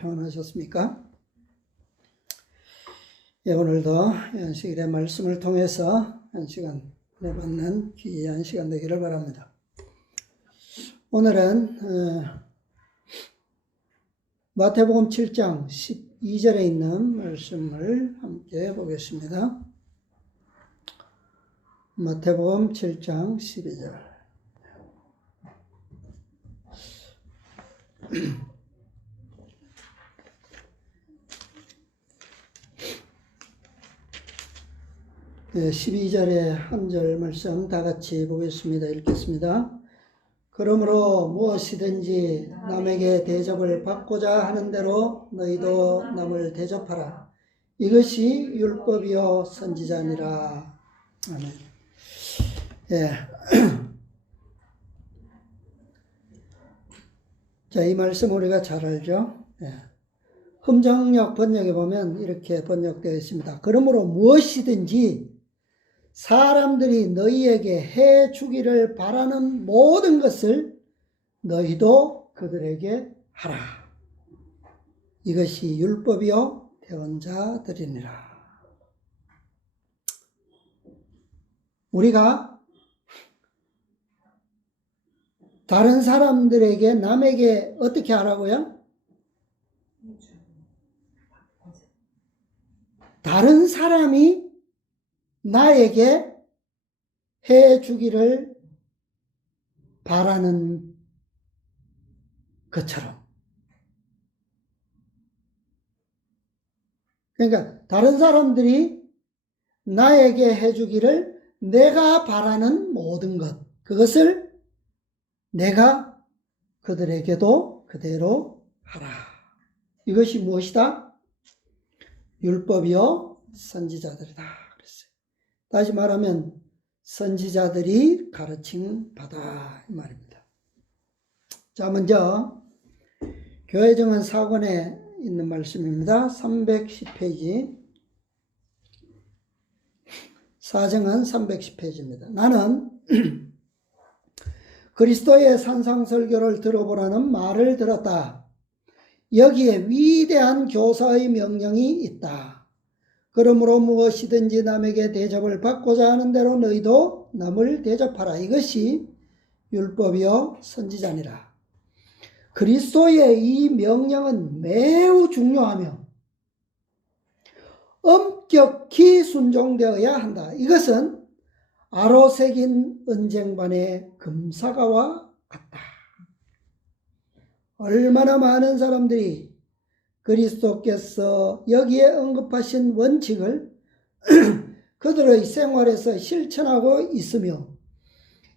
평안하셨습니까? 예, 오늘도 안식일의 말씀을 통해서 한 시간 내받는 귀한 시간 되기를 바랍니다. 오늘은 마태복음 7장 12절에 있는 말씀을 함께 보겠습니다. 마태복음 7장 12절. 네, 12절의 한 절 말씀 다 같이 보겠습니다. 읽겠습니다. 그러므로 무엇이든지 남에게 대접을 받고자 하는 대로 너희도 남을 대접하라. 이것이 율법이요 선지자니라. 아멘. 예. 자, 이 말씀 우리가 잘 알죠? 예. 흠정역 번역에 보면 이렇게 번역되어 있습니다. 그러므로 무엇이든지 사람들이 너희에게 해 주기를 바라는 모든 것을 너희도 그들에게 하라. 이것이 율법이요 대언자들이니라. 우리가 다른 사람들에게 남에게 어떻게 하라고요? 다른 사람이 나에게 해 주기를 바라는 것처럼. 그러니까 다른 사람들이 나에게 해 주기를 내가 바라는 모든 것, 그것을 내가 그들에게도 그대로 하라. 이것이 무엇이다? 율법이요 선지자들이다 그랬어요. 다시 말하면 선지자들이 가르침 받아 이 말입니다. 자, 먼저 교회정원 4권에 있는 말씀입니다. 310페이지. 사정은 310페이지입니다. 나는 그리스도의 산상설교를 들어보라는 말을 들었다. 여기에 위대한 교사의 명령이 있다. 그러므로 무엇이든지 남에게 대접을 받고자 하는 대로 너희도 남을 대접하라. 이것이 율법이요 선지자니라. 그리스도의 이 명령은 매우 중요하며 엄격히 순종되어야 한다. 이것은 아로 새긴 은쟁반의 금사과와 같다. 얼마나 많은 사람들이 그리스도께서 여기에 언급하신 원칙을 그들의 생활에서 실천하고 있으며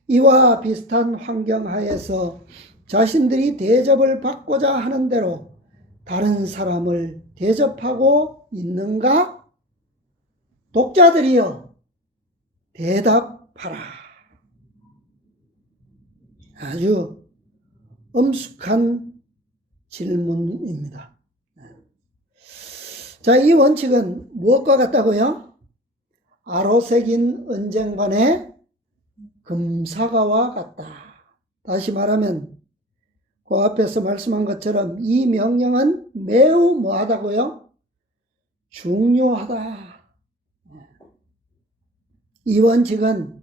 이와 비슷한 환경 하에서 자신들이 대접을 받고자 하는 대로 다른 사람을 대접하고 있는가? 독자들이여 대답하라. 아주 엄숙한 질문입니다. 자, 이 원칙은 무엇과 같다고요? 아로 새긴 은쟁반의 금사과와 같다. 다시 말하면 그 앞에서 말씀한 것처럼 이 명령은 매우 뭐하다고요? 중요하다. 이 원칙은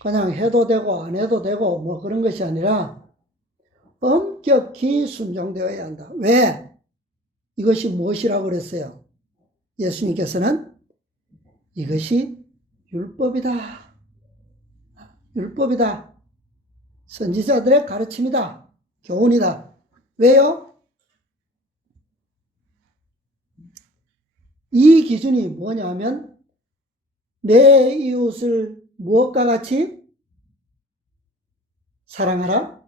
그냥 해도 되고 안 해도 되고 뭐 그런 것이 아니라 엄격히 순종되어야 한다. 왜? 이것이 무엇이라고 그랬어요? 예수님께서는 이것이 율법이다. 율법이다. 선지자들의 가르침이다. 교훈이다. 왜요? 이 기준이 뭐냐면 내 이웃을 무엇과 같이 사랑하라?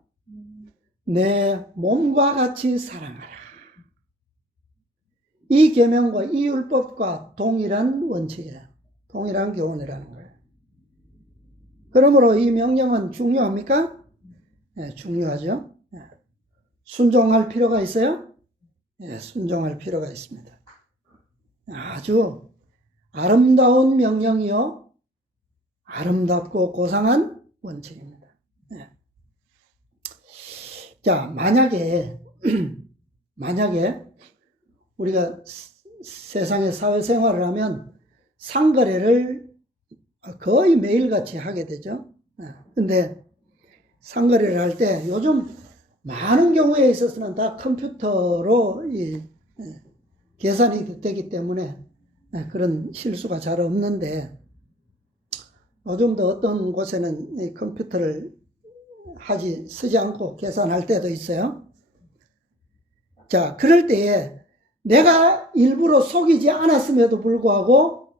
내 몸과 같이 사랑하라. 이 계명과 이 율법과 동일한 원칙이에요. 동일한 교훈이라는 거예요. 그러므로 이 명령은 중요합니까? 네, 중요하죠. 네. 순종할 필요가 있어요? 네, 순종할 필요가 있습니다. 아주 아름다운 명령이요. 아름답고 고상한 원칙입니다. 네. 자, 만약에 만약에 우리가 세상의 사회생활을 하면 상거래를 거의 매일같이 하게 되죠. 근데 상거래를 할 때 요즘 많은 경우에 있어서는 다 컴퓨터로 계산이 되기 때문에 그런 실수가 잘 없는데, 요즘도 어떤 곳에는 이 컴퓨터를 쓰지 않고 계산할 때도 있어요. 자, 그럴 때에 내가 일부러 속이지 않았음에도 불구하고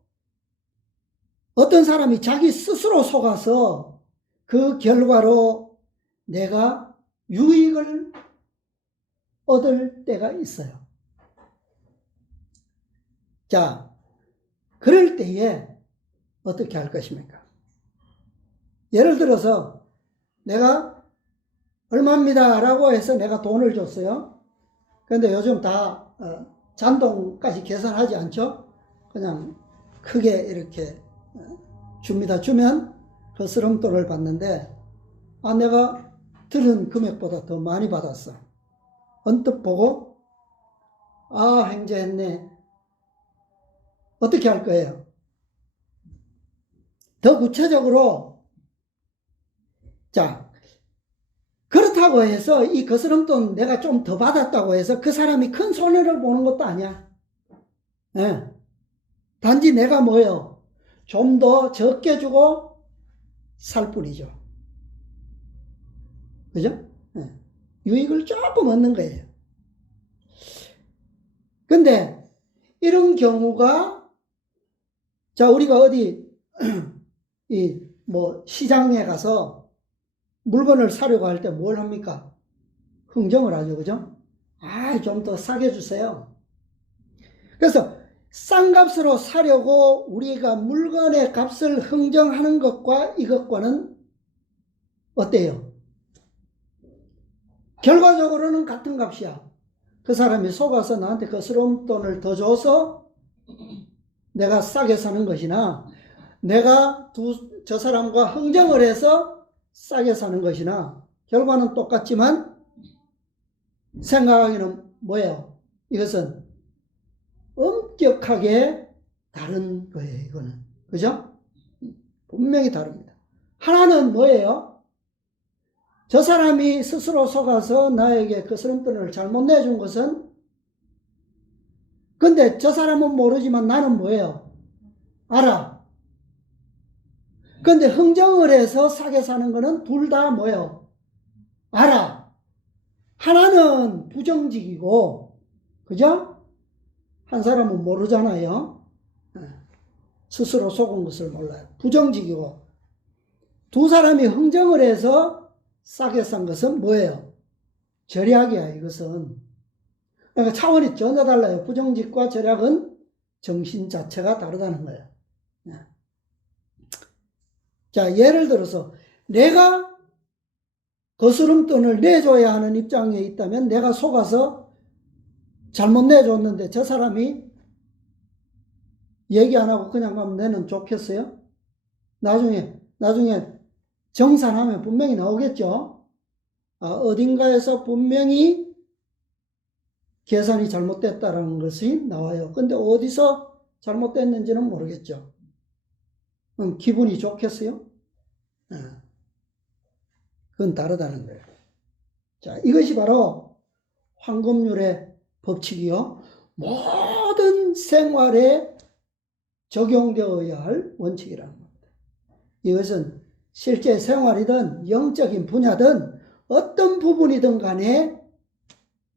어떤 사람이 자기 스스로 속아서 그 결과로 내가 유익을 얻을 때가 있어요. 자, 그럴 때에 어떻게 할 것입니까? 예를 들어서 내가 얼마입니다 라고 해서 내가 돈을 줬어요. 그런데 요즘 다 잔돈까지 계산하지 않죠? 그냥 크게 이렇게 줍니다. 주면 그 쓰름돈을 받는데, 내가 들은 금액보다 더 많이 받았어. 언뜻 보고 횡재했네. 어떻게 할 거예요? 더 구체적으로, 자, 그렇다고 해서 이 거스름돈 내가 좀 더 받았다고 해서 그 사람이 큰 손해를 보는 것도 아니야. 단지 내가 뭐예요? 좀 더 적게 주고 살 뿐이죠. 그죠? 유익을 조금 얻는 거예요. 근데 이런 경우가, 자, 우리가 어디 시장에 가서 물건을 사려고 할 때 뭘 합니까? 흥정을 하죠. 그죠? 좀 더 싸게 주세요. 그래서 싼 값으로 사려고 우리가 물건의 값을 흥정하는 것과 이것과는 어때요? 결과적으로는 같은 값이야. 그 사람이 속아서 나한테 거스름 돈을 더 줘서 내가 싸게 사는 것이나, 내가 저 사람과 흥정을 해서 싸게 사는 것이나, 결과는 똑같지만 생각하기는 뭐예요? 이것은 엄격하게 다른 거예요. 이거는. 그죠? 분명히 다릅니다. 하나는 뭐예요? 저 사람이 스스로 속아서 나에게 거스름돈을 잘못 내준 것은, 근데 저 사람은 모르지만 나는 뭐예요? 알아. 근데 흥정을 해서 싸게 사는 거는 둘 다 뭐예요? 알아. 하나는 부정직이고, 그죠? 한 사람은 모르잖아요. 스스로 속은 것을 몰라요. 부정직이고, 두 사람이 흥정을 해서 싸게 산 것은 뭐예요? 절약이야, 이것은. 그러니까 차원이 전혀 달라요. 부정직과 절약은 정신 자체가 다르다는 거예요. 자, 예를 들어서 내가 거스름돈을 내줘야 하는 입장에 있다면 내가 속아서 잘못 내줬는데 저 사람이 얘기 안 하고 그냥 가면 내는 좋겠어요? 나중에 정산하면 분명히 나오겠죠? 어딘가에서 분명히 계산이 잘못됐다는 것이 나와요. 근데 어디서 잘못됐는지는 모르겠죠. 그럼 기분이 좋겠어요? 그건 다르다는 거예요. 자, 이것이 바로 황금률의 법칙이요. 모든 생활에 적용되어야 할 원칙이라는 겁니다. 이것은 실제 생활이든 영적인 분야든 어떤 부분이든 간에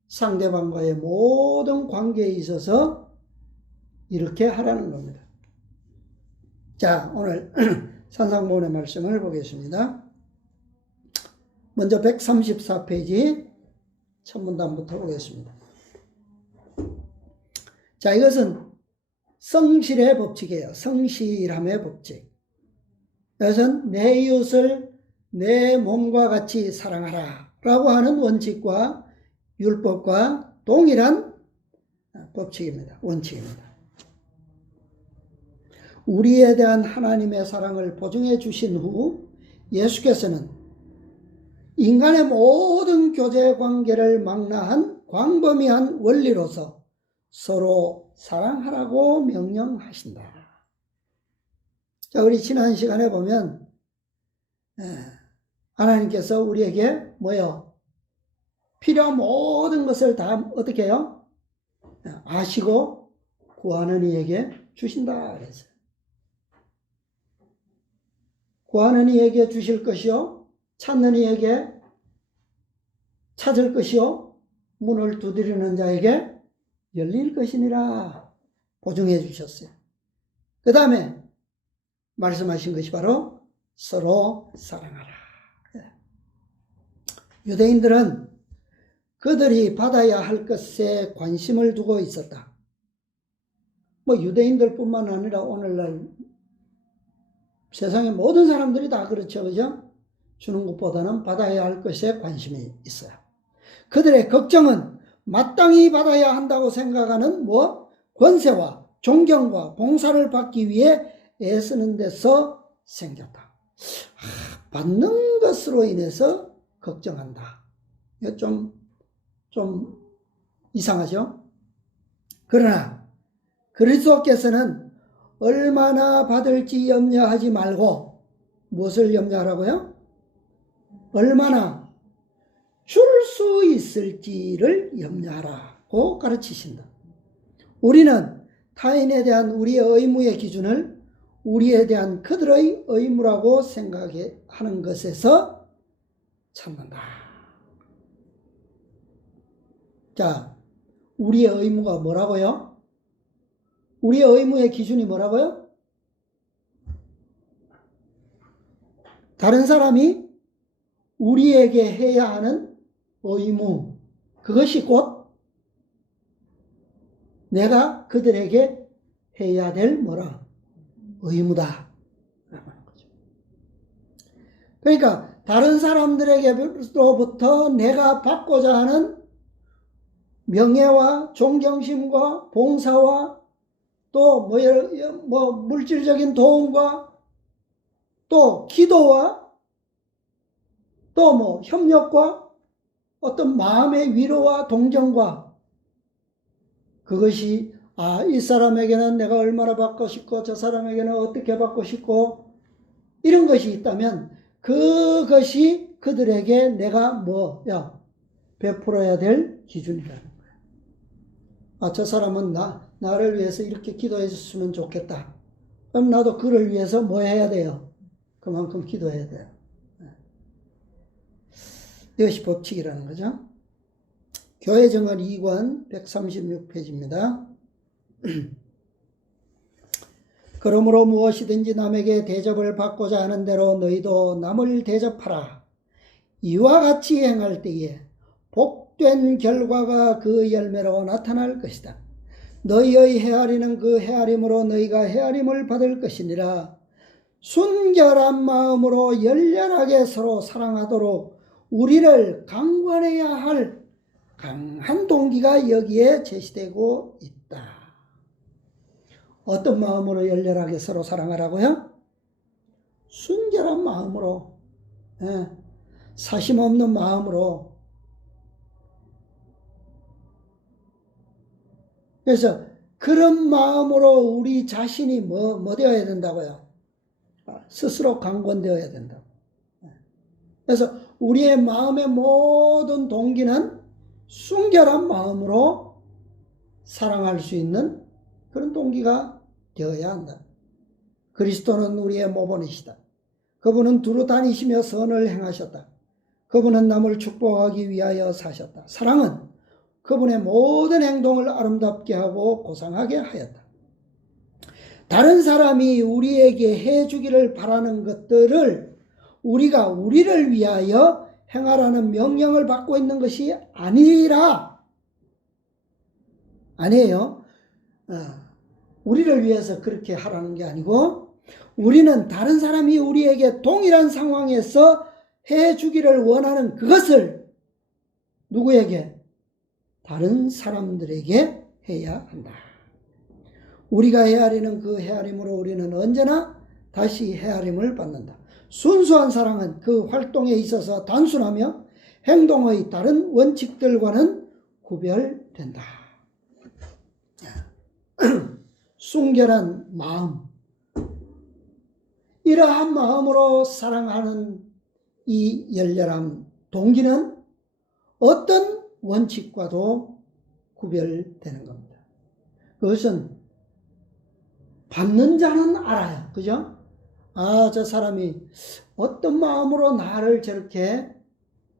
상대방과의 모든 관계에 있어서 이렇게 하라는 겁니다. 자, 오늘 산상보훈의 말씀을 보겠습니다. 먼저 134페이지 첫 문단부터 보겠습니다. 자, 이것은 성실의 법칙이에요. 성실함의 법칙. 이것은 내 이웃을 내 몸과 같이 사랑하라 라고 하는 원칙과 율법과 동일한 법칙입니다. 원칙입니다. 우리에 대한 하나님의 사랑을 보증해 주신 후 예수께서는 인간의 모든 교제 관계를 망라한 광범위한 원리로서 서로 사랑하라고 명령하신다. 자, 우리 지난 시간에 보면 하나님께서 우리에게 뭐요? 필요한 모든 것을 다 어떻게 해요? 아시고 구하는 이에게 주신다 그랬어요. 구하는 이에게 주실 것이요, 찾는 이에게 찾을 것이요, 문을 두드리는 자에게 열릴 것이니라 보증해 주셨어요. 그 다음에 말씀하신 것이 바로 서로 사랑하라. 유대인들은 그들이 받아야 할 것에 관심을 두고 있었다. 뭐 유대인들뿐만 아니라 오늘날 세상의 모든 사람들이 다 그렇죠, 그죠? 주는 것보다는 받아야 할 것에 관심이 있어요. 그들의 걱정은 마땅히 받아야 한다고 생각하는 권세와 존경과 봉사를 받기 위해 애쓰는 데서 생겼다. 받는 것으로 인해서 걱정한다. 이거 좀 이상하죠? 그러나 그리스도께서는 얼마나 받을지 염려하지 말고 무엇을 염려하라고요? 얼마나 줄 수 있을지를 염려하라고 가르치신다. 우리는 타인에 대한 우리의 의무의 기준을 우리에 대한 그들의 의무라고 생각하는 것에서 찾는다. 자, 우리의 의무가 뭐라고요? 우리의 의무의 기준이 뭐라고요? 다른 사람이 우리에게 해야 하는 의무, 그것이 곧 내가 그들에게 해야 될 의무다. 그러니까 다른 사람들에게로부터 내가 받고자 하는 명예와 존경심과 봉사와 또 물질적인 도움과 또 기도와 또 협력과 어떤 마음의 위로와 동정과 그것이 이 사람에게는 내가 얼마나 받고 싶고 저 사람에게는 어떻게 받고 싶고 이런 것이 있다면 그것이 그들에게 내가 베풀어야 될 기준이라는 거야. 저 사람은 나를 위해서 이렇게 기도해 줬으면 좋겠다. 그럼 나도 그를 위해서 뭐 해야 돼요? 그만큼 기도해야 돼요. 이것이 법칙이라는 거죠. 교회정언 2권 136페이지입니다. 그러므로 무엇이든지 남에게 대접을 받고자 하는 대로 너희도 남을 대접하라. 이와 같이 행할 때에 복된 결과가 그 열매로 나타날 것이다. 너희의 헤아리는 그 헤아림으로 너희가 헤아림을 받을 것이니라. 순결한 마음으로 열렬하게 서로 사랑하도록 우리를 강권해야 할 강한 동기가 여기에 제시되고 있다. 어떤 마음으로 열렬하게 서로 사랑하라고요? 순결한 마음으로, 사심 없는 마음으로. 그래서 그런 마음으로 우리 자신이 뭐 되어야 된다고요? 스스로 강권되어야 된다. 그래서 우리의 마음의 모든 동기는 순결한 마음으로 사랑할 수 있는 그런 동기가 되어야 한다. 그리스도는 우리의 모본이시다. 그분은 두루 다니시며 선을 행하셨다. 그분은 남을 축복하기 위하여 사셨다. 사랑은 그분의 모든 행동을 아름답게 하고 고상하게 하였다. 다른 사람이 우리에게 해주기를 바라는 것들을 우리가 우리를 위하여 행하라는 명령을 받고 있는 것이 아니에요. 우리를 위해서 그렇게 하라는 게 아니고 우리는 다른 사람이 우리에게 동일한 상황에서 해주기를 원하는 그것을 누구에게? 다른 사람들에게 해야 한다. 우리가 헤아리는 그 헤아림으로 우리는 언제나 다시 헤아림을 받는다. 순수한 사랑은 그 활동에 있어서 단순하며 행동의 다른 원칙들과는 구별된다. 순결한 마음, 이러한 마음으로 사랑하는 이 열렬한 동기는 어떤 원칙과도 구별되는 겁니다. 그것은 받는 자는 알아요. 그죠? 아, 저 사람이 어떤 마음으로 나를 저렇게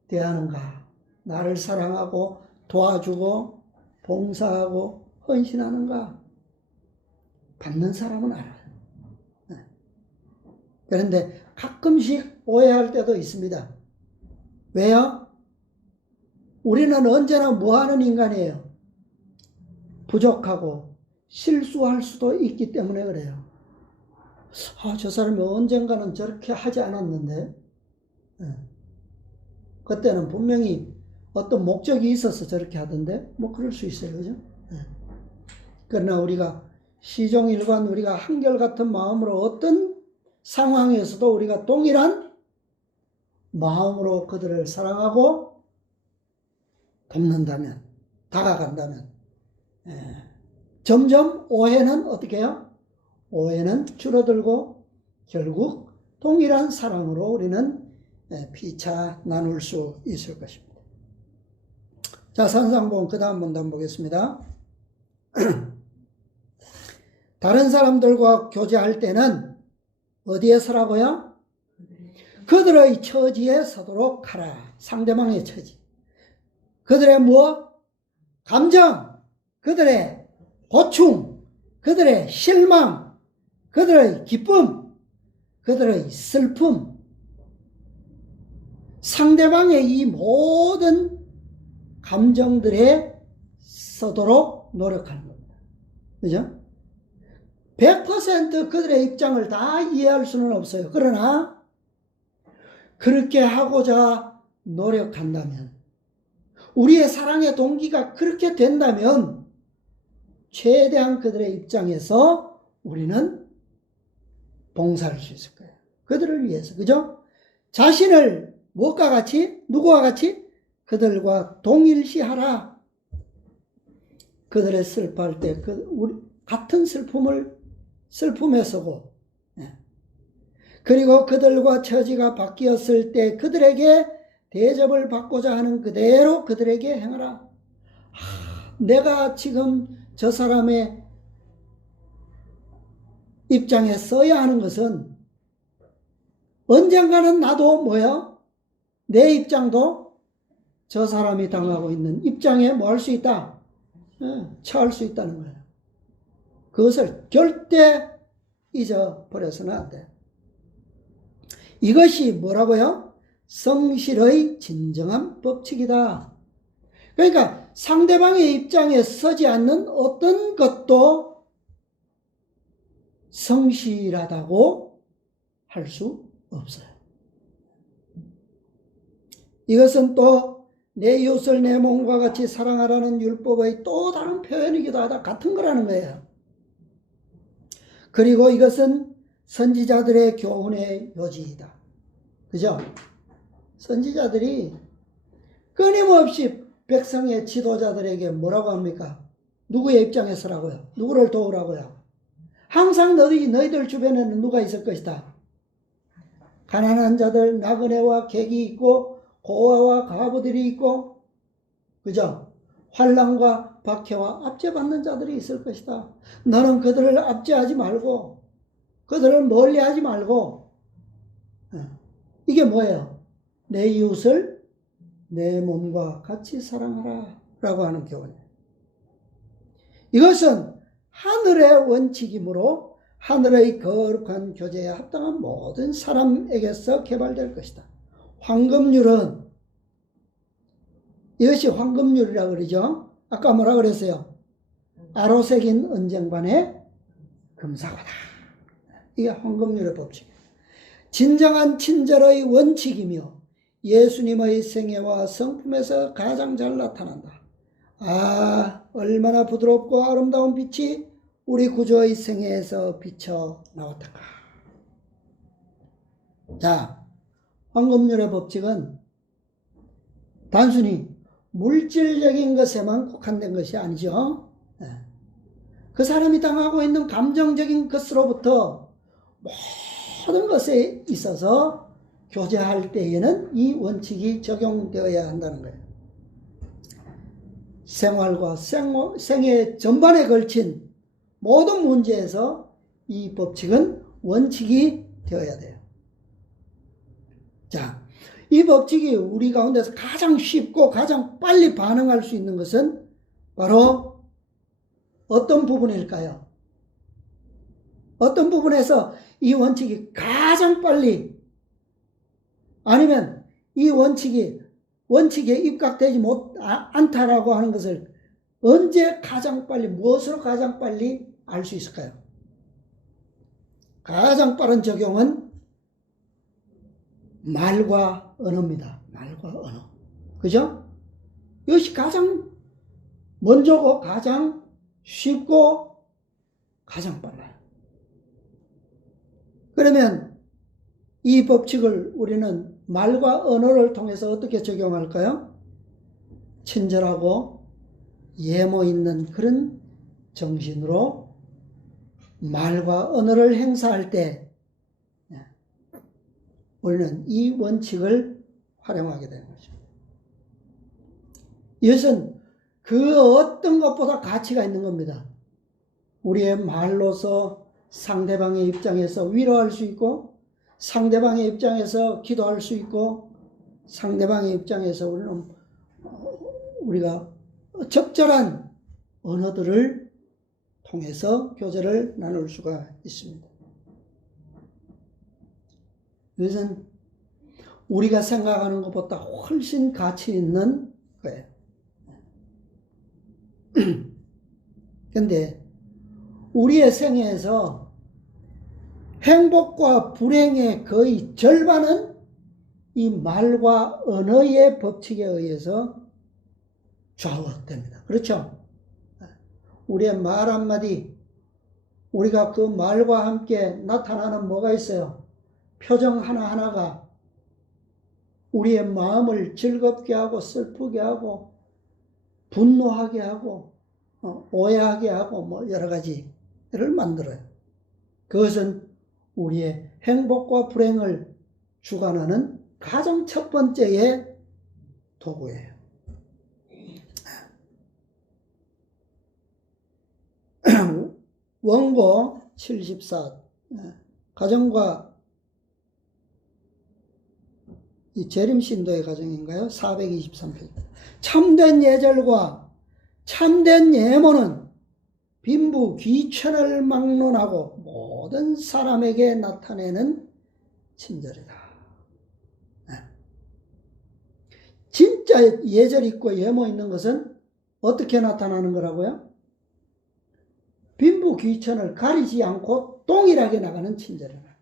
대하는가, 나를 사랑하고 도와주고 봉사하고 헌신하는가, 받는 사람은 알아요. 그런데 가끔씩 오해할 때도 있습니다. 왜요? 우리는 언제나 뭐하는 인간이에요? 부족하고 실수할 수도 있기 때문에 그래요. 아, 저 사람이 언젠가는 저렇게 하지 않았는데, 그때는 분명히 어떤 목적이 있어서 저렇게 하던데, 뭐 그럴 수 있어요. 그죠? 그러나 우리가 시종일관 우리가 한결같은 마음으로 어떤 상황에서도 우리가 동일한 마음으로 그들을 사랑하고 돕는다면, 다가간다면, 점점 오해는 어떻게 해요? 오해는 줄어들고 결국 동일한 사랑으로 우리는 피차 나눌 수 있을 것입니다. 자, 산상봉 그 다음 문단 보겠습니다. 다른 사람들과 교제할 때는 어디에 서라고요? 그들의 처지에 서도록 하라. 상대방의 처지. 그들의 뭐? 감정, 그들의 고충, 그들의 실망, 그들의 기쁨, 그들의 슬픔, 상대방의 이 모든 감정들에 서도록 노력하는 겁니다. 그죠? 100% 그들의 입장을 다 이해할 수는 없어요. 그러나 그렇게 하고자 노력한다면, 우리의 사랑의 동기가 그렇게 된다면 최대한 그들의 입장에서 우리는 봉사할 수 있을 거예요. 그들을 위해서. 그죠? 자신을 무엇과 같이? 누구와 같이? 그들과 동일시하라. 그들의 슬퍼할 때 우리 같은 슬픔에 서고, 그리고 그들과 처지가 바뀌었을 때 그들에게 대접을 받고자 하는 그대로 그들에게 행하라. 내가 지금 저 사람의 입장에 서야 하는 것은 언젠가는 나도 뭐야? 내 입장도 저 사람이 당하고 있는 입장에 뭐 할 수 있다? 처할 수 있다는 거예요. 그것을 절대 잊어버려서는 안 돼. 이것이 뭐라고요? 성실의 진정한 법칙이다. 그러니까 상대방의 입장에 서지 않는 어떤 것도 성실하다고 할 수 없어요. 이것은 또 내 이웃을 내 몸과 같이 사랑하라는 율법의 또 다른 표현이기도 하다. 같은 거라는 거예요. 그리고 이것은 선지자들의 교훈의 요지이다. 그죠? 선지자들이 끊임없이 백성의 지도자들에게 뭐라고 합니까? 누구의 입장에 서라고요? 누구를 도우라고요? 항상 너희들 주변에는 누가 있을 것이다. 가난한 자들, 나그네와 객이 있고 고아와 과부들이 있고, 그죠? 환난과 박해와 압제받는 자들이 있을 것이다. 너는 그들을 압제하지 말고 그들을 멀리하지 말고, 이게 뭐예요? 내 이웃을 내 몸과 같이 사랑하라 라고 하는 교훈이에요. 이것은 하늘의 원칙이므로 하늘의 거룩한 교제에 합당한 모든 사람에게서 개발될 것이다. 황금률은, 이것이 황금률이라고 그러죠. 아까 뭐라 그랬어요? 아로새긴 은쟁반의 금사과다. 이게 황금률의 법칙이에요. 진정한 친절의 원칙이며 예수님의 생애와 성품에서 가장 잘 나타난다. 아, 얼마나 부드럽고 아름다운 빛이 우리 구주의 생애에서 비쳐 나왔던가. 자, 황금률의 법칙은 단순히 물질적인 것에만 국한된 것이 아니죠. 그 사람이 당하고 있는 감정적인 것으로부터 모든 것에 있어서 교제할 때에는 이 원칙이 적용되어야 한다는 거예요. 생활과 생애 전반에 걸친 모든 문제에서 이 법칙은 원칙이 되어야 돼요. 자, 이 법칙이 우리 가운데서 가장 쉽고 가장 빨리 반응할 수 있는 것은 바로 어떤 부분일까요? 어떤 부분에서 이 원칙이 가장 빨리, 아니면 이 원칙에 입각되지 않다라고 하는 것을 언제 가장 빨리, 무엇으로 가장 빨리 알 수 있을까요? 가장 빠른 적용은 말과 언어입니다. 말과 언어. 그죠? 이것이 가장 먼저고 가장 쉽고 가장 빨라요. 그러면 이 법칙을 우리는 말과 언어를 통해서 어떻게 적용할까요? 친절하고 예모 있는 그런 정신으로 말과 언어를 행사할 때 우리는 이 원칙을 활용하게 되는 거죠. 이것은 그 어떤 것보다 가치가 있는 겁니다. 우리의 말로서 상대방의 입장에서 위로할 수 있고, 상대방의 입장에서 기도할 수 있고, 상대방의 입장에서 우리가 적절한 언어들을 통해서 교제를 나눌 수가 있습니다. 이것은 우리가 생각하는 것보다 훨씬 가치 있는 거예요. 근데 우리의 생애에서 행복과 불행의 거의 절반은 이 말과 언어의 법칙에 의해서 좌우됩니다. 그렇죠? 우리의 말 한마디, 우리가 그 말과 함께 나타나는 뭐가 있어요? 표정 하나하나가 우리의 마음을 즐겁게 하고 슬프게 하고 분노하게 하고 오해하게 하고 여러 가지를 만들어요. 그것은 우리의 행복과 불행을 주관하는 가장 첫 번째의 도구예요. 원고 74 가정과 이 재림신도의 가정인가요? 423페이지. 참된 예절과 참된 예모는 빈부 귀천을 막론하고 모든 사람에게 나타내는 친절이다. 진짜 예절 있고 예모 있는 것은 어떻게 나타나는 거라고요? 빈부 귀천을 가리지 않고 동일하게 나가는 친절이다.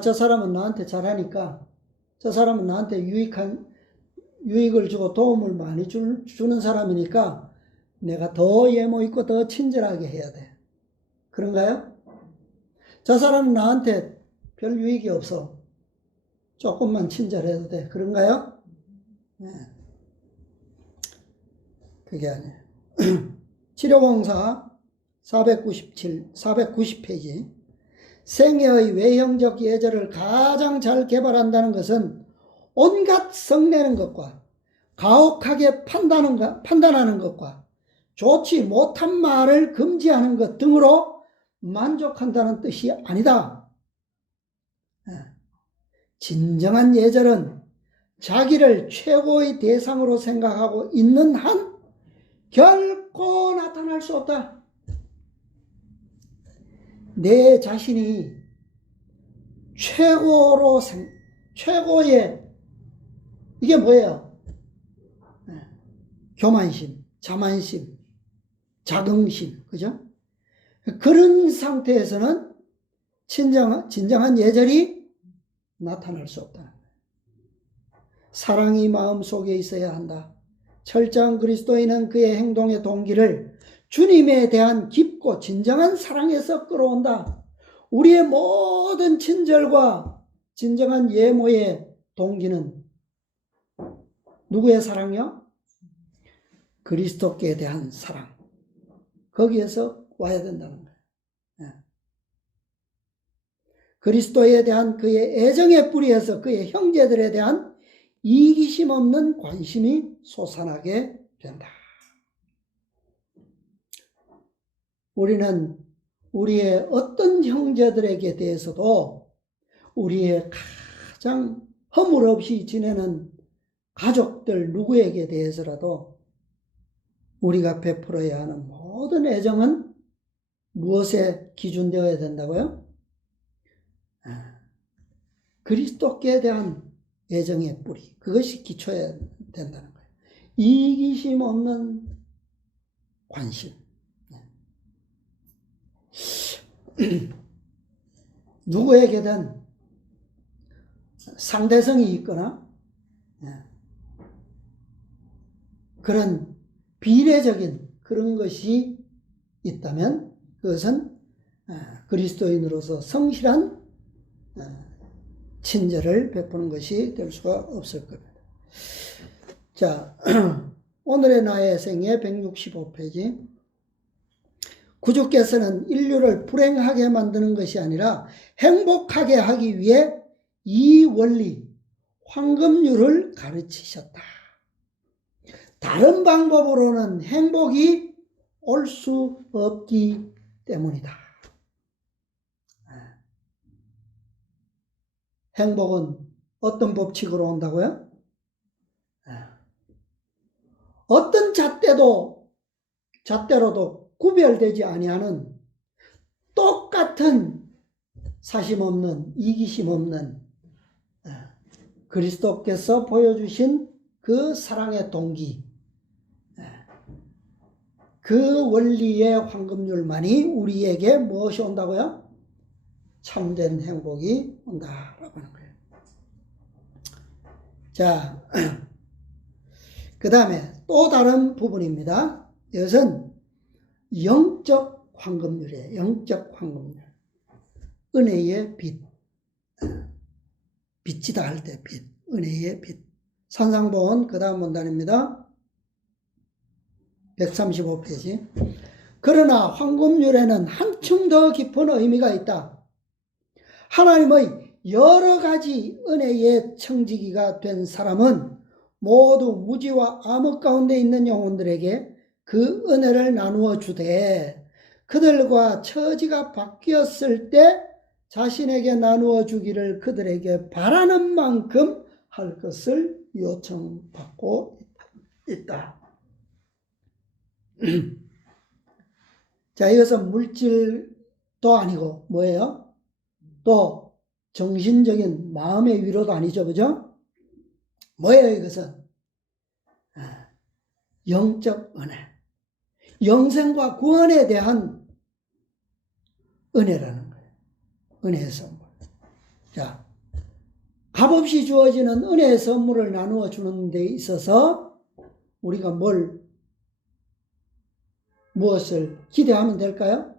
저 사람은 나한테 잘하니까, 저 사람은 나한테 유익을 주고 도움을 많이 주는 사람이니까 내가 더 예모 있고 더 친절하게 해야 돼. 그런가요? 저 사람은 나한테 별 유익이 없어. 조금만 친절해도 돼. 그런가요? 네. 그게 아니에요. 치료공사 490페이지. 생애의 외형적 예절을 가장 잘 개발한다는 것은 온갖 성내는 것과 가혹하게 판단하는 것과 좋지 못한 말을 금지하는 것 등으로 만족한다는 뜻이 아니다. 진정한 예절은 자기를 최고의 대상으로 생각하고 있는 한 결코 나타날 수 없다. 내 자신이 최고의 이게 뭐예요? 교만심, 자만심, 자긍심, 그죠? 그런 상태에서는 진정한 예절이 나타날 수 없다. 사랑이 마음속에 있어야 한다. 철저한 그리스도인은 그의 행동의 동기를 주님에 대한 깊고 진정한 사랑에서 끌어온다. 우리의 모든 친절과 진정한 예모의 동기는 누구의 사랑이요? 그리스도께 대한 사랑. 거기에서 와야 된다는 거예요. 예. 그리스도에 대한 그의 애정의 뿌리에서 그의 형제들에 대한 이기심 없는 관심이 솟아나게 된다. 우리는 우리의 어떤 형제들에게 대해서도 우리의 가장 허물 없이 지내는 가족들 누구에게 대해서라도 우리가 베풀어야 하는 모든 애정은 무엇에 기준되어야 된다고요? 그리스도께 대한 애정의 뿌리, 그것이 기초해야 된다는 거예요. 이기심 없는 관심. 누구에게든 상대성이 있거나 그런 비례적인 그런 것이 있다면 그것은 그리스도인으로서 성실한 친절을 베푸는 것이 될 수가 없을 겁니다. 자, 오늘의 나의 생애 165페이지. 구주께서는 인류를 불행하게 만드는 것이 아니라 행복하게 하기 위해 이 원리, 황금률을 가르치셨다. 다른 방법으로는 행복이 올 수 없기 때문이다. 행복은 어떤 법칙으로 온다고요? 어떤 잣대로도 구별되지 아니하는 똑같은 사심 없는 이기심 없는 그리스도께서 보여주신 그 사랑의 동기, 그 원리의 황금률만이 우리에게 무엇이 온다고요? 참된 행복이 온다라고 하는 거예요. 자, 그 다음에 또 다른 부분입니다. 이것은 영적 황금률이에요. 영적 황금률. 은혜의 빛. 빛이다 할 때 빛. 은혜의 빛. 산상본 그 다음 문단입니다. 135페이지. 그러나 황금률에는 한층 더 깊은 의미가 있다. 하나님의 여러 가지 은혜의 청지기가 된 사람은 모두 무지와 암흑 가운데 있는 영혼들에게 그 은혜를 나누어 주되 그들과 처지가 바뀌었을 때 자신에게 나누어 주기를 그들에게 바라는 만큼 할 것을 요청받고 있다. 자, 이것은 물질도 아니고 뭐예요? 또 정신적인 마음의 위로도 아니죠. 그죠? 뭐예요 이것은? 영적 은혜. 영생과 구원에 대한 은혜라는 거예요. 은혜의 선물. 자, 값없이 주어지는 은혜의 선물을 나누어 주는 데 있어서 우리가 무엇을 기대하면 될까요?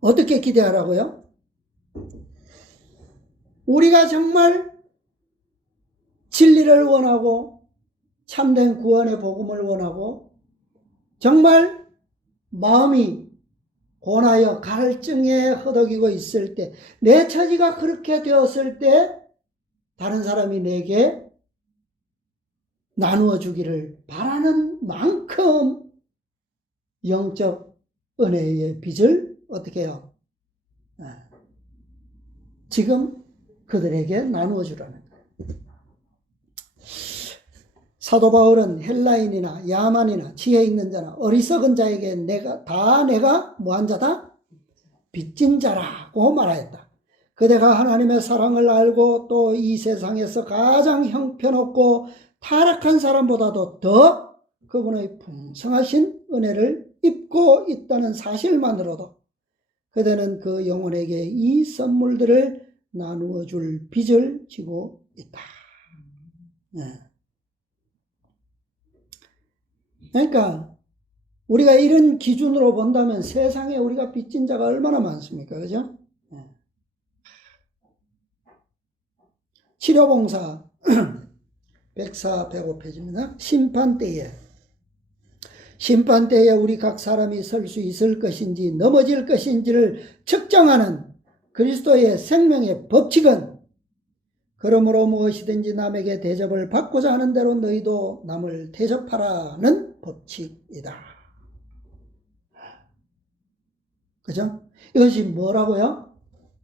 어떻게 기대하라고요? 우리가 정말 진리를 원하고 참된 구원의 복음을 원하고 정말 마음이 고나여 갈증에 허덕이고 있을 때, 내 처지가 그렇게 되었을 때 다른 사람이 내게 나누어 주기를 바라는 만큼 영적 은혜의 빚을 어떻게 해요? 지금 그들에게 나누어 주라는 거예요. 사도 바울은 헬라인이나 야만이나 지혜 있는 자나 어리석은 자에게 내가 뭐한 자다? 빚진 자라고 말하였다. 그대가 하나님의 사랑을 알고 또 이 세상에서 가장 형편없고 타락한 사람보다도 더 그분의 풍성하신 은혜를 입고 있다는 사실만으로도 그대는 그 영혼에게 이 선물들을 나누어 줄 빚을 지고 있다. 네. 그러니까 우리가 이런 기준으로 본다면 세상에 우리가 빚진 자가 얼마나 많습니까? 그죠? 네. 치료봉사 104, 105페이지입니다. 심판 때에 우리 각 사람이 설 수 있을 것인지 넘어질 것인지를 측정하는 그리스도의 생명의 법칙은 그러므로 무엇이든지 남에게 대접을 받고자 하는 대로 너희도 남을 대접하라는 법칙이다. 그죠? 이것이 뭐라고요?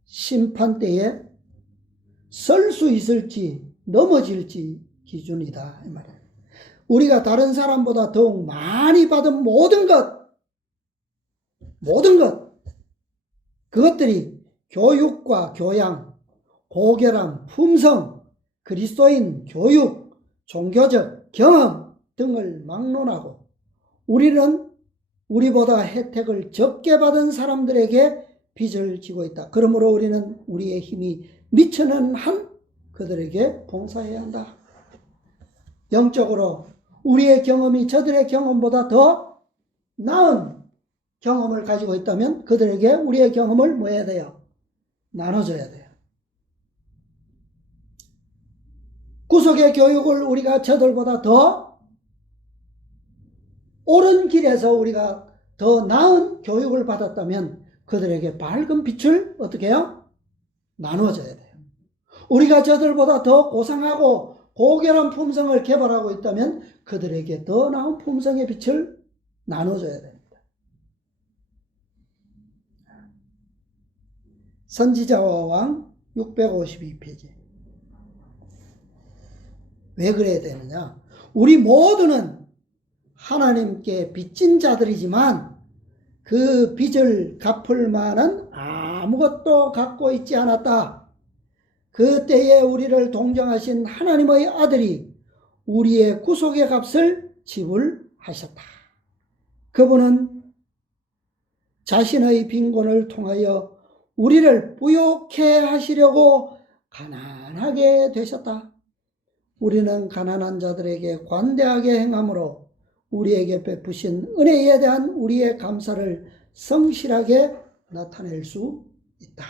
심판 때에 설 수 있을지 넘어질지 기준이다 이 말이에요. 우리가 다른 사람보다 더욱 많이 받은 모든 것 그것들이 교육과 교양, 고결함, 품성, 그리스도인 교육, 종교적 경험 등을 막론하고 우리는 우리보다 혜택을 적게 받은 사람들에게 빚을 지고 있다. 그러므로 우리는 우리의 힘이 미치는 한 그들에게 봉사해야 한다. 영적으로 우리의 경험이 저들의 경험보다 더 나은 경험을 가지고 있다면 그들에게 우리의 경험을 뭐 해야 돼요? 나눠줘야 돼요. 구속의 교육을 우리가 저들보다 더 옳은 길에서 우리가 더 나은 교육을 받았다면 그들에게 밝은 빛을 어떻게 해요? 나눠줘야 돼요. 우리가 저들보다 더 고상하고 고결한 품성을 개발하고 있다면 그들에게 더 나은 품성의 빛을 나눠줘야 됩니다. 선지자와 왕 652페이지. 왜 그래야 되느냐? 우리 모두는 하나님께 빚진 자들이지만 그 빚을 갚을 만한 아무것도 갖고 있지 않았다. 그때에 우리를 동정하신 하나님의 아들이 우리의 구속의 값을 지불하셨다. 그분은 자신의 빈곤을 통하여 우리를 부욕해 하시려고 가난하게 되셨다. 우리는 가난한 자들에게 관대하게 행함으로 우리에게 베푸신 은혜에 대한 우리의 감사를 성실하게 나타낼 수 있다.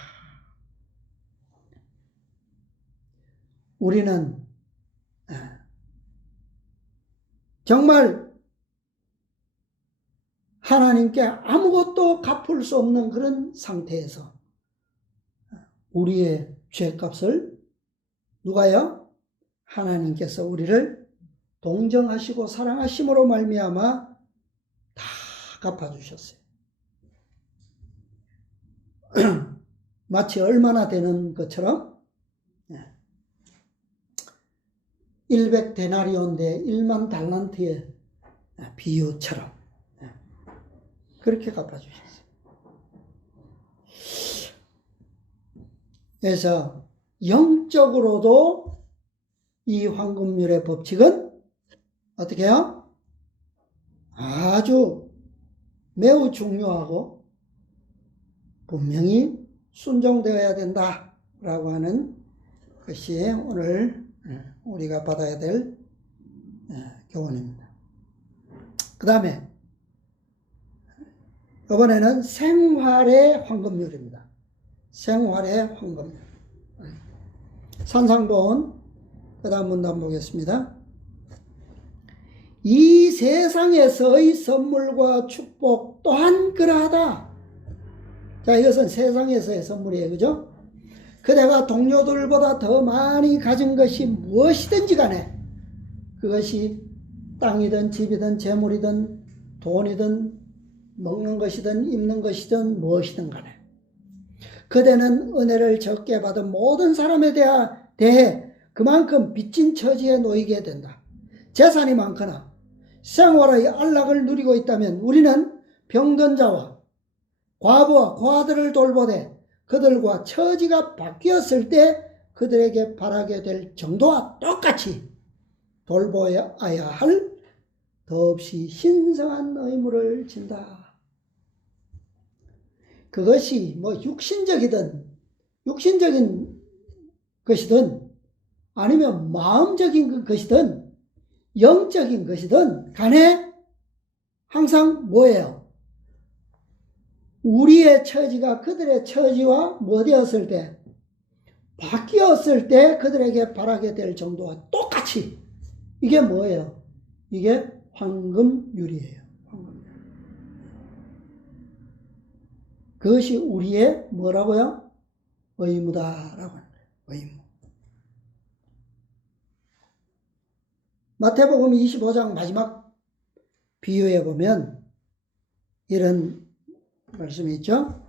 우리는 정말 하나님께 아무것도 갚을 수 없는 그런 상태에서 우리의 죄값을 누가요? 하나님께서 우리를 동정하시고 사랑하심으로 말미암아 다 갚아주셨어요. 마치 얼마나 되는 것처럼 100데나리온 대 1만 달란트의 비유처럼 그렇게 갚아주셨어요. 그래서 영적으로도 이 황금률의 법칙은 어떻게 해요? 아주 매우 중요하고 분명히 순종되어야 된다라고 하는 것이 오늘 우리가 받아야 될 교훈입니다. 그 다음에 이번에는 생활의 황금률입니다. 생활의 황금률. 산상본 그 다음 문단 보겠습니다. 이 세상에서의 선물과 축복 또한 그러하다. 자, 이것은 세상에서의 선물이에요. 그죠? 그대가 동료들보다 더 많이 가진 것이 무엇이든지 간에 그것이 땅이든 집이든 재물이든 돈이든 먹는 것이든 입는 것이든 무엇이든 간에 그대는 은혜를 적게 받은 모든 사람에 대해 그만큼 빚진 처지에 놓이게 된다. 재산이 많거나 생활의 안락을 누리고 있다면 우리는 병든 자와 과부와 고아들을 돌보되 그들과 처지가 바뀌었을 때 그들에게 바라게 될 정도와 똑같이 돌보아야 할 더없이 신성한 의무를 진다. 그것이 뭐 육신적인 것이든 아니면 마음적인 것이든 영적인 것이든 간에 항상 뭐예요? 우리의 처지가 그들의 처지와 뭐 되었을 때 바뀌었을 때 그들에게 바라게 될 정도와 똑같이. 이게 뭐예요? 이게 황금률이에요. 황금률. 그것이 우리의 뭐라고요? 의무다라고 하는 거예요. 의무. 마태복음 25장 마지막 비유에 보면 이런 말씀이 있죠.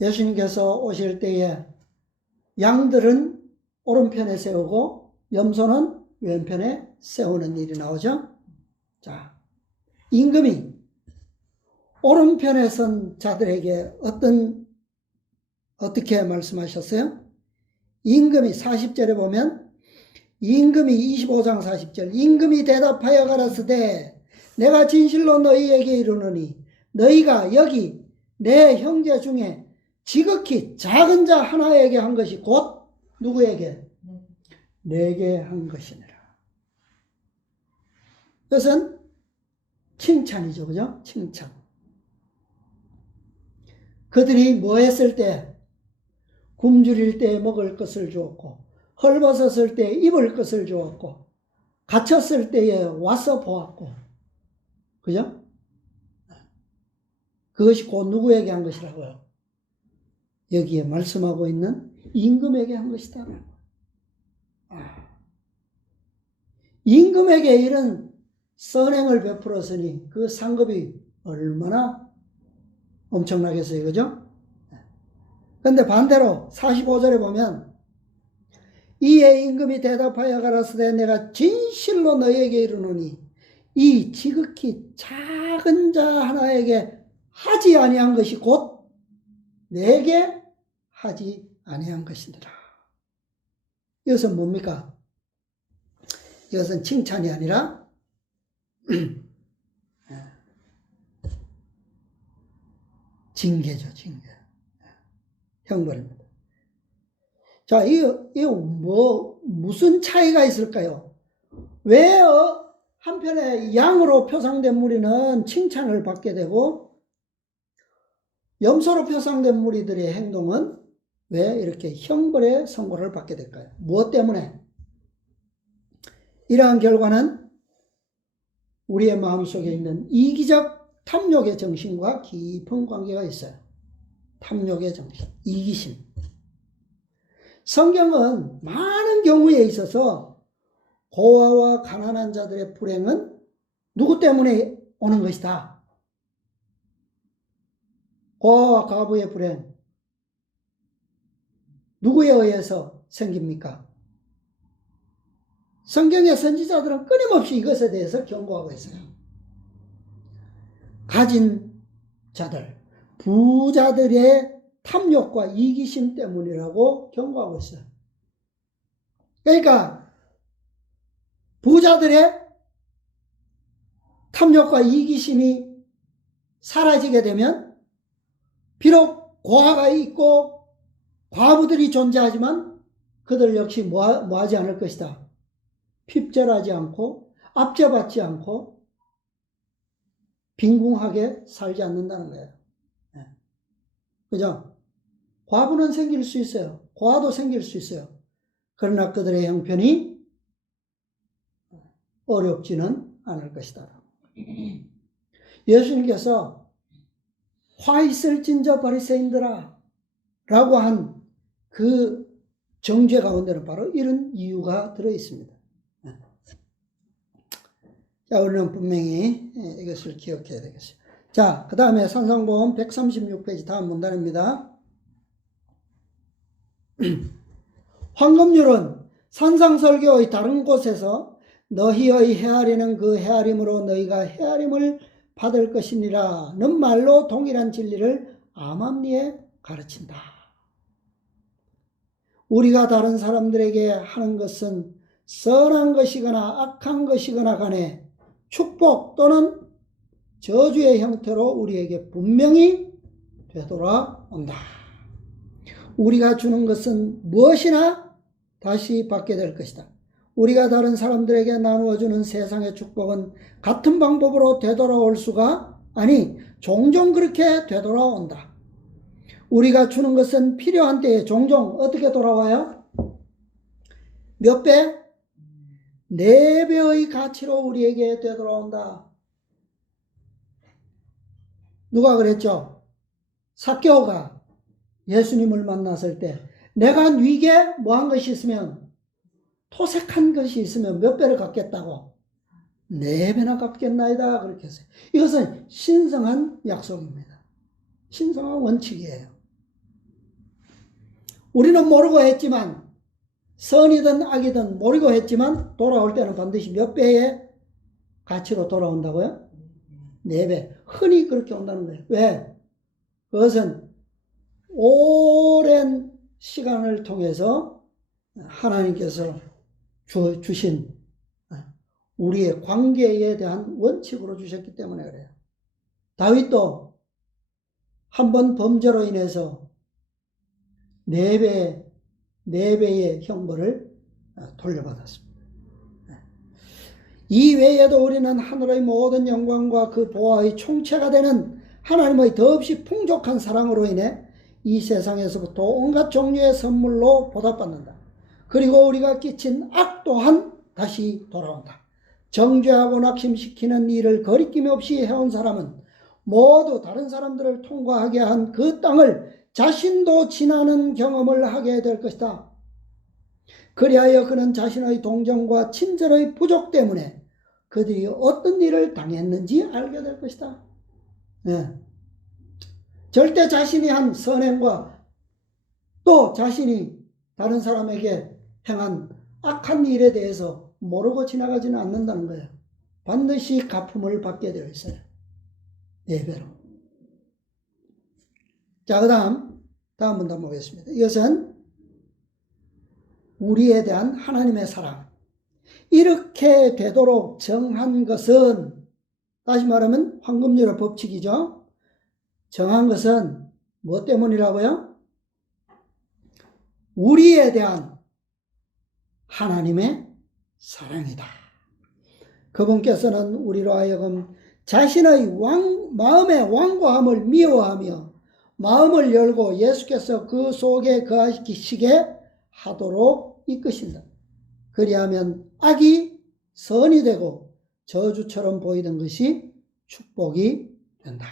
예수님께서 오실 때에 양들은 오른편에 세우고 염소는 왼편에 세우는 일이 나오죠. 자, 임금이 오른편에 선 자들에게 어떻게 말씀하셨어요? 임금이 40절에 보면 임금이 25장 40절 임금이 대답하여 가라사대 내가 진실로 너희에게 이르노니 너희가 여기 내 형제 중에 지극히 작은 자 하나에게 한 것이 곧 누구에게? 내게 한 것이니라. 이것은 칭찬이죠. 그죠? 칭찬. 그들이 뭐 했을 때? 굶주릴 때 먹을 것을 주었고 헐벗었을 때 입을 것을 주었고 갇혔을 때에 와서 보았고 그죠? 그것이 곧 누구에게 한 것이라고요? 여기에 말씀하고 있는 임금에게 한 것이다. 임금에게 이런 선행을 베풀었으니 그 상급이 얼마나 엄청나겠어요. 그죠? 그런데 반대로 45절에 보면 이에 임금이 대답하여 가라사대 내가 진실로 너희에게 이르노니 이 지극히 작은 자 하나에게 하지 아니한 것이 곧 내게 하지 아니한 것이니라. 이것은 뭡니까? 이것은 칭찬이 아니라 징계죠. 징계. 형벌입니다. 자, 무슨 차이가 있을까요? 왜 한편에 양으로 표상된 무리는 칭찬을 받게 되고 염소로 표상된 무리들의 행동은 왜 이렇게 형벌의 선고를 받게 될까요? 무엇 때문에? 이러한 결과는 우리의 마음속에 있는 이기적 탐욕의 정신과 깊은 관계가 있어요. 탐욕의 정신, 이기심. 성경은 많은 경우에 있어서 고아와 가난한 자들의 불행은 누구 때문에 오는 것이다? 고아와 과부의 불행 누구에 의해서 생깁니까? 성경의 선지자들은 끊임없이 이것에 대해서 경고하고 있어요. 가진 자들, 부자들의 탐욕과 이기심 때문이라고 경고하고 있어요. 그러니까 부자들의 탐욕과 이기심이 사라지게 되면 비록 고아가 있고 과부들이 존재하지만 그들 역시 뭐하지 않을 것이다. 핍절하지 않고 압제받지 않고 빈궁하게 살지 않는다는 거예요. 네. 그죠? 과부는 생길 수 있어요. 고아도 생길 수 있어요. 그러나 그들의 형편이 어렵지는 않을 것이다. 예수님께서 화 있을진저 바리새인들아 라고 한 그 정죄 가운데는 바로 이런 이유가 들어 있습니다. 자, 우리는 분명히 이것을 기억해야 되겠어요. 자, 그 다음에 산상보험 136페이지 다음 문단입니다. 황금률은 산상설교의 다른 곳에서 너희의 헤아리는 그 헤아림으로 너희가 헤아림을 받을 것이니라는 말로 동일한 진리를 암암리에 가르친다. 우리가 다른 사람들에게 하는 것은 선한 것이거나 악한 것이거나 간에 축복 또는 저주의 형태로 우리에게 분명히 되돌아온다. 우리가 주는 것은 무엇이나 다시 받게 될 것이다. 우리가 다른 사람들에게 나누어주는 세상의 축복은 같은 방법으로 되돌아올 수가 아니 종종 그렇게 되돌아온다. 우리가 주는 것은 필요한 때에 종종 어떻게 돌아와요? 몇 배? 4배의 가치로 우리에게 되돌아온다. 누가 그랬죠? 삭개오가 예수님을 만났을 때 내가 네게 뭐한 것이 있으면, 토색한 것이 있으면 몇 배를 갚겠다고? 4배나 갚겠나이다 그렇게 했어요. 이것은 신성한 약속입니다. 신성한 원칙이에요. 우리는 모르고 했지만, 선이든 악이든 모르고 했지만 돌아올 때는 반드시 몇 배의 가치로 돌아온다고요? 4배. 흔히 그렇게 온다는 거예요. 왜? 그것은 오랜 시간을 통해서 하나님께서 주신 우리의 관계에 대한 원칙으로 주셨기 때문에 그래요. 다윗도 한 번 범죄로 인해서 4배의 형벌을 돌려받았습니다. 이 외에도 우리는 하늘의 모든 영광과 그 보화의 총체가 되는 하나님의 더없이 풍족한 사랑으로 인해 이 세상에서부터 온갖 종류의 선물로 보답받는다. 그리고 우리가 끼친 악 또한 다시 돌아온다. 정죄하고 낙심시키는 일을 거리낌 없이 해온 사람은 모두 다른 사람들을 통과하게 한 그 땅을 자신도 지나는 경험을 하게 될 것이다. 그리하여 그는 자신의 동정과 친절의 부족 때문에 그들이 어떤 일을 당했는지 알게 될 것이다. 네. 절대 자신이 한 선행과 또 자신이 다른 사람에게 행한 악한 일에 대해서 모르고 지나가지는 않는다는 거예요. 반드시 갚음을 받게 되어 있어요. 4배로. 자, 다음 문단 보겠습니다. 이것은 우리에 대한 하나님의 사랑. 이렇게 되도록 정한 것은, 다시 말하면 황금률의 법칙이죠. 정한 것은 무엇 때문이라고요? 우리에 대한 하나님의 사랑이다. 그분께서는 우리로 하여금 자신의 마음의 완고함을 미워하며 마음을 열고 예수께서 그 속에 거하시게 하도록 이끄신다. 그리하면 악이 선이 되고 저주처럼 보이던 것이 축복이 된다.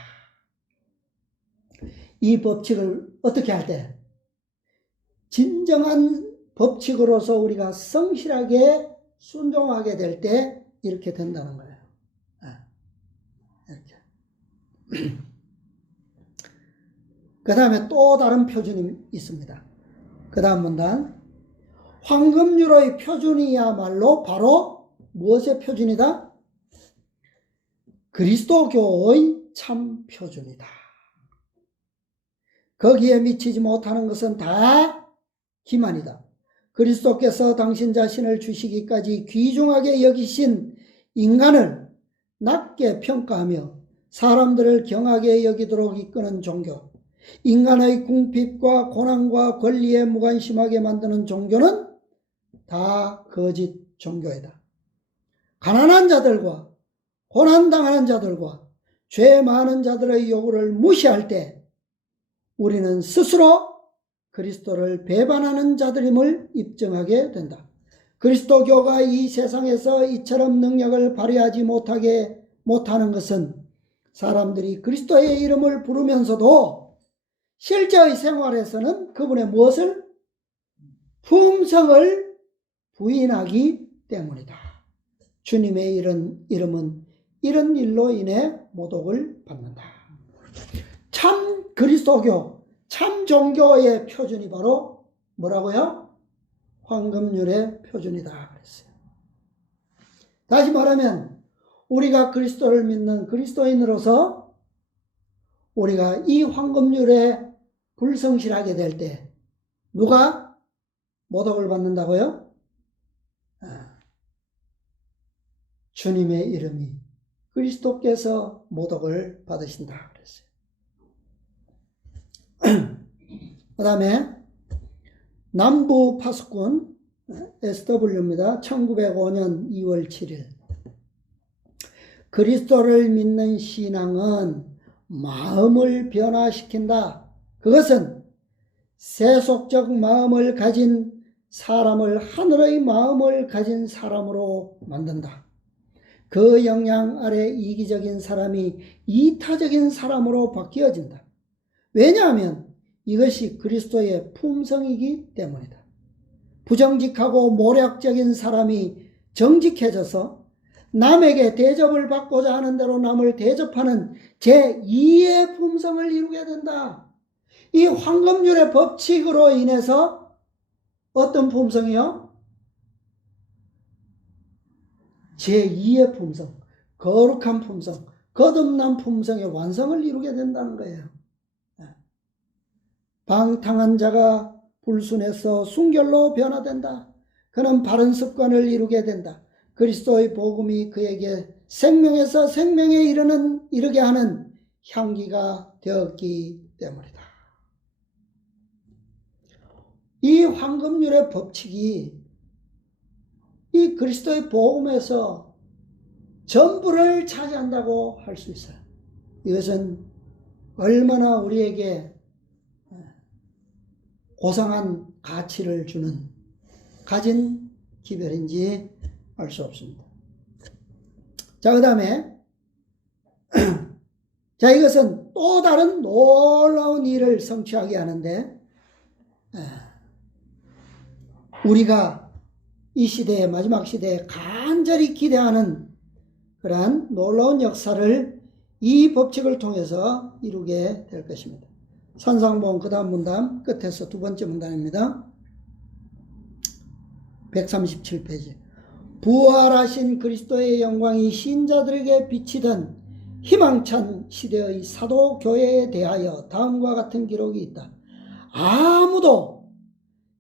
이 법칙을 어떻게 할 때? 진정한 법칙으로서 우리가 성실하게 순종하게 될 때 이렇게 된다는 거예요. 이렇게. 그 다음에 또 다른 표준이 있습니다. 그 다음 문단. 황금률의 표준이야말로 바로 무엇의 표준이다? 그리스도교의 참 표준이다. 거기에 미치지 못하는 것은 다 기만이다. 그리스도께서 당신 자신을 주시기까지 귀중하게 여기신 인간을 낮게 평가하며 사람들을 경하게 여기도록 이끄는 종교, 인간의 궁핍과 고난과 권리에 무관심하게 만드는 종교는 다 거짓 종교이다. 가난한 자들과 고난당하는 자들과 죄 많은 자들의 요구를 무시할 때 우리는 스스로 그리스도를 배반하는 자들임을 입증하게 된다. 그리스도교가 이 세상에서 이처럼 능력을 발휘하지 못하는 것은 사람들이 그리스도의 이름을 부르면서도 실제의 생활에서는 그분의 무엇을? 품성을 부인하기 때문이다. 주님의 이름은 이런 일로 인해 모독을 받는다. 참 그리스도교, 참 종교의 표준이 바로 뭐라고요? 황금률의 표준이다 그랬어요. 다시 말하면 우리가 그리스도를 믿는 그리스도인으로서 우리가 이 황금률에 불성실하게 될 때 누가 모독을 받는다고요? 주님의 이름이 그리스도께서 모독을 받으신다 그랬어요. 그 다음에 남부 파수꾼 SW입니다. 1905년 2월 7일. 그리스도를 믿는 신앙은 마음을 변화시킨다. 그것은 세속적 마음을 가진 사람을 하늘의 마음을 가진 사람으로 만든다. 그 영향 아래 이기적인 사람이 이타적인 사람으로 바뀌어진다. 왜냐하면 이것이 그리스도의 품성이기 때문이다. 부정직하고 모략적인 사람이 정직해져서 남에게 대접을 받고자 하는 대로 남을 대접하는 제2의 품성을 이루게 된다. 이 황금률의 법칙으로 인해서 어떤 품성이요? 제2의 품성, 거룩한 품성, 거듭난 품성의 완성을 이루게 된다는 거예요. 방탕한 자가 불순해서 순결로 변화된다. 그는 바른 습관을 이루게 된다. 그리스도의 복음이 그에게 생명에서 생명에 이르게 하는 향기가 되었기 때문이다. 이 황금률의 법칙이 이 그리스도의 복음에서 전부를 차지한다고 할 수 있어요. 이것은 얼마나 우리에게 고상한 가치를 가진 기별인지 알 수 없습니다. 자, 그 다음에 자, 이것은 또 다른 놀라운 일을 성취하게 하는데 우리가 이 시대의 마지막 시대에 간절히 기대하는 그러한 놀라운 역사를 이 법칙을 통해서 이루게 될 것입니다. 산상본 그 다음 문단 끝에서 두 번째 문단입니다. 137페이지. 부활하신 그리스도의 영광이 신자들에게 비치던 희망찬 시대의 사도교회에 대하여 다음과 같은 기록이 있다. 아무도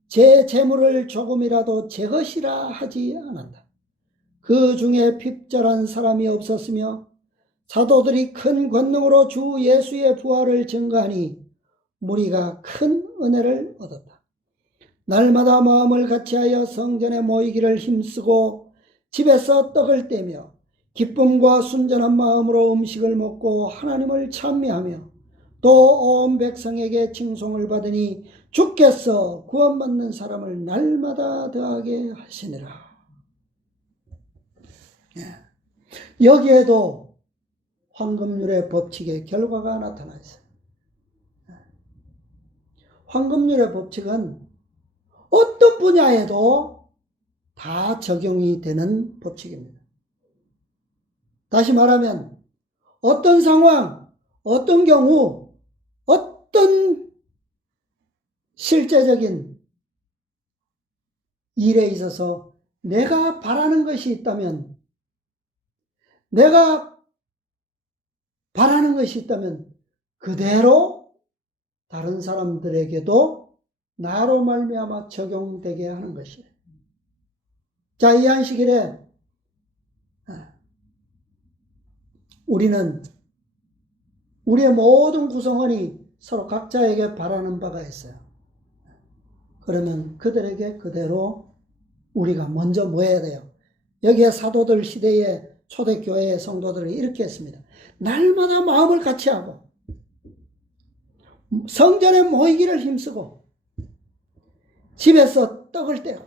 제 재물을 조금이라도 제 것이라 하지 않았다. 그 중에 핍절한 사람이 없었으며 사도들이 큰 권능으로 주 예수의 부활을 증거하니 무리가 큰 은혜를 얻었다. 날마다 마음을 같이하여 성전에 모이기를 힘쓰고 집에서 떡을 떼며 기쁨과 순전한 마음으로 음식을 먹고 하나님을 찬미하며 또 온 백성에게 칭송을 받으니 주께서 구원받는 사람을 날마다 더하게 하시니라. 여기에도 황금률의 법칙의 결과가 나타나 있어요. 황금률의 법칙은 어떤 분야에도 다 적용이 되는 법칙입니다. 다시 말하면 어떤 상황, 어떤 경우, 어떤 실제적인 일에 있어서 내가 바라는 것이 있다면, 내가 바라는 것이 있다면 그대로 다른 사람들에게도 나로 말미암아 적용되게 하는 것이에요. 자, 이 안식일에 우리는 우리의 모든 구성원이 서로 각자에게 바라는 바가 있어요. 그러면 그들에게 그대로 우리가 먼저 뭐 해야 돼요? 여기에 사도들 시대의 초대교회의 성도들이 이렇게 했습니다. 날마다 마음을 같이 하고 성전에 모이기를 힘쓰고 집에서 떡을 떼고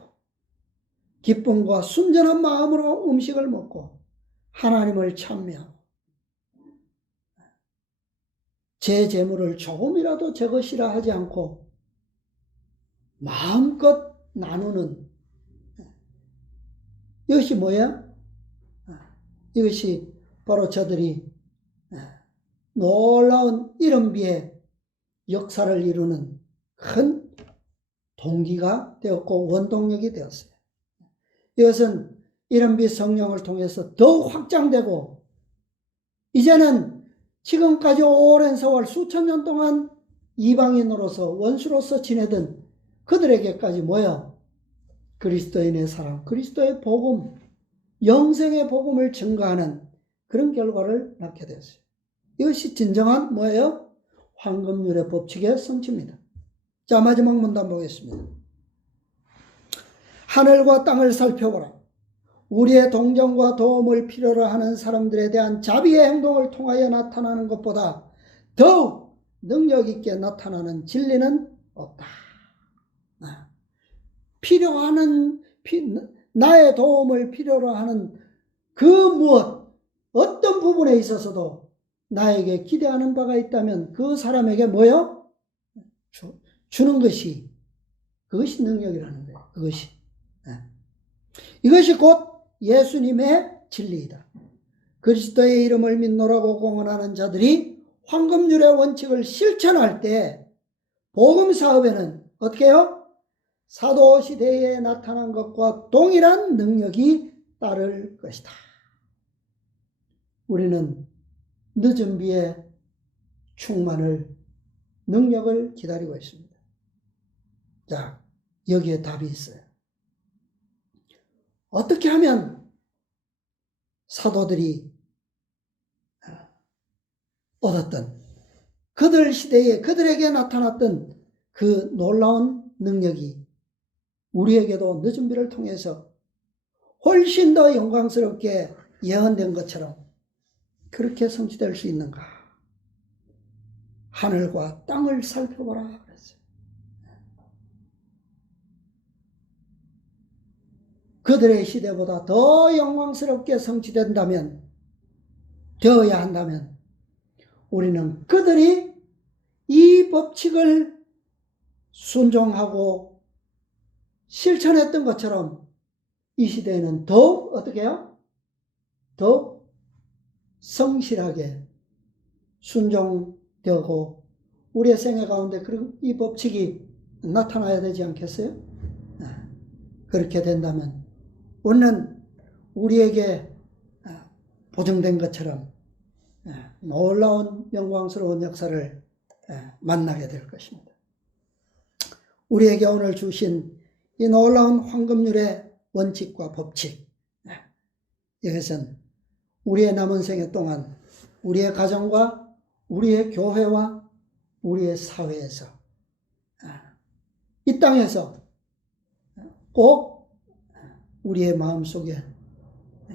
기쁨과 순전한 마음으로 음식을 먹고 하나님을 찬미하고 제 재물을 조금이라도 제 것이라 하지 않고 마음껏 나누는 이것이 뭐야? 이것이 바로 저들이 놀라운 이른비의 역사를 이루는 큰 동기가 되었고 원동력이 되었어요. 이것은 이른비 성령을 통해서 더욱 확장되고 이제는 지금까지 오랜 세월 수천 년 동안 이방인으로서 원수로서 지내던 그들에게까지 모여 그리스도인의 사랑, 그리스도의 복음, 영생의 복음을 증거하는 그런 결과를 낳게 되었어요. 이것이 진정한 뭐예요? 황금률의 법칙의 성취입니다. 자, 마지막 문단 보겠습니다. 하늘과 땅을 살펴보라. 우리의 동정과 도움을 필요로 하는 사람들에 대한 자비의 행동을 통하여 나타나는 것보다 더욱 능력 있게 나타나는 진리는 없다. 필요하는 나의 도움을 필요로 하는 그 무엇 어떤 부분에 있어서도 나에게 기대하는 바가 있다면 그 사람에게 뭐요? 주는 것이 그것이 능력이라는 거예요. 그것이 이것이 곧 예수님의 진리이다. 그리스도의 이름을 믿노라고 공언하는 자들이 황금률의 원칙을 실천할 때 복음 사업에는 어떻게 해요? 사도 시대에 나타난 것과 동일한 능력이 따를 것이다. 우리는 늦은 비에 충만을 능력을 기다리고 있습니다. 자, 여기에 답이 있어요. 어떻게 하면 사도들이 얻었던 그들 시대에 그들에게 나타났던 그 놀라운 능력이 우리에게도 늦은 비를 통해서 훨씬 더 영광스럽게 예언된 것처럼 그렇게 성취될 수 있는가? 하늘과 땅을 살펴보라 그랬어요. 그들의 시대보다 더 영광스럽게 성취된다면, 되어야 한다면 우리는 그들이 이 법칙을 순종하고 실천했던 것처럼 이 시대에는 더욱 어떻게 해요? 더욱 성실하게 순종되고 우리의 생애 가운데 이 법칙이 나타나야 되지 않겠어요? 그렇게 된다면 오늘 우리에게 보증된 것처럼 놀라운 영광스러운 역사를 만나게 될 것입니다. 우리에게 오늘 주신 이 놀라운 황금률의 원칙과 법칙, 이것은 우리의 남은 생애 동안 우리의 가정과 우리의 교회와 우리의 사회에서 이 땅에서 꼭 우리의 마음속에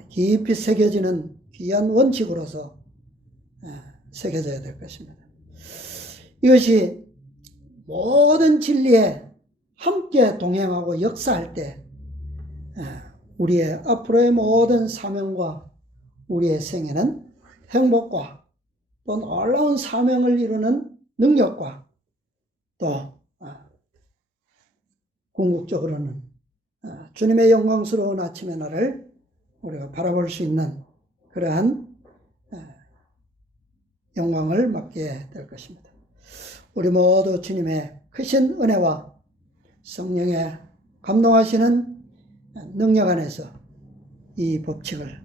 깊이 새겨지는 귀한 원칙으로서 새겨져야 될 것입니다. 이것이 모든 진리에 함께 동행하고 역사할 때 우리의 앞으로의 모든 사명과 우리의 생애는 행복과 또 놀라운 사명을 이루는 능력과 또 궁극적으로는 주님의 영광스러운 아침의 날을 우리가 바라볼 수 있는 그러한 영광을 맞게 될 것입니다. 우리 모두 주님의 크신 은혜와 성령의 감동하시는 능력 안에서 이 법칙을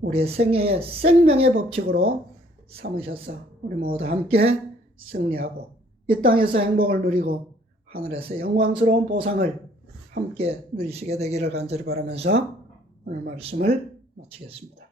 우리의 생애의 생명의 법칙으로 삼으셔서 우리 모두 함께 승리하고 이 땅에서 행복을 누리고 하늘에서 영광스러운 보상을 함께 누리시게 되기를 간절히 바라면서 오늘 말씀을 마치겠습니다.